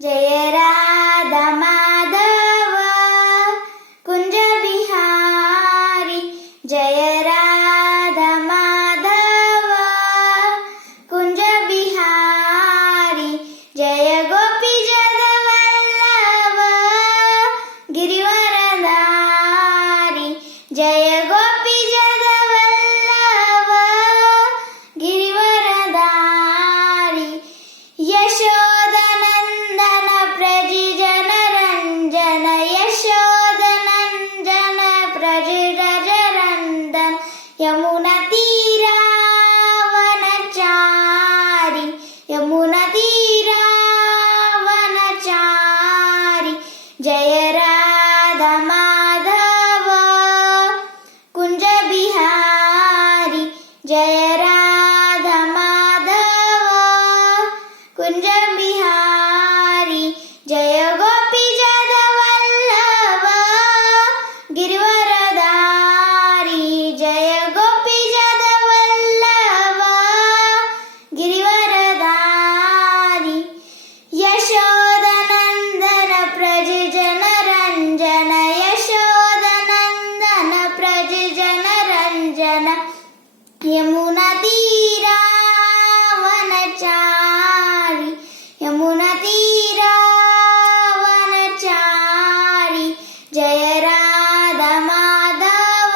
Jai Radha Madhav Kunj Bihari, Jai Radha Madhav Kunj Bihari, Jai Gopi जगवल्लभ Girivardhari, Jai Gopi जगवल्लभ Girivardhari, यशोदनंदन Vraj Janaranjan, यशोदनंदन Vraj रजरंदन, Yamuna Tirah वनचारी, Yamuna Tirah वनचारी, Jai Radha Madhav Kunj Bihari, Jai Radha Madhav Kunj Bihari, Jai Gopi जगवल्लभ Girivardhari, Jai Gopi जगवल्लभ Girivardhari, यशोदनंदन Vraj Janaranjan, यशोदनंदन Vraj Janaranjan, Yamuna Tirah वनचारी, Yamuna Tirah वनचारी, Jai Radha Madhav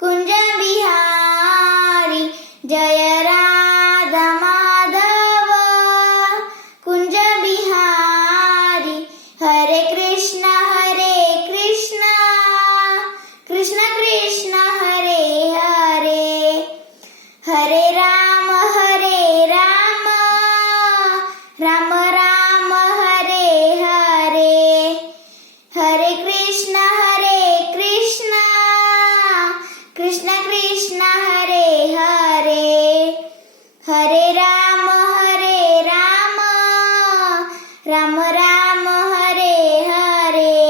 Kunj Bihari, Jai Radha Madhav Kunj Bihari, Hare Krishna Krishna Krishna Hare Hare, Hare Ram Ram Ram Hare Hare, Hare Krishna Krishna Krishna Hare Hare, Hare Ram Ram Ram Hare Hare.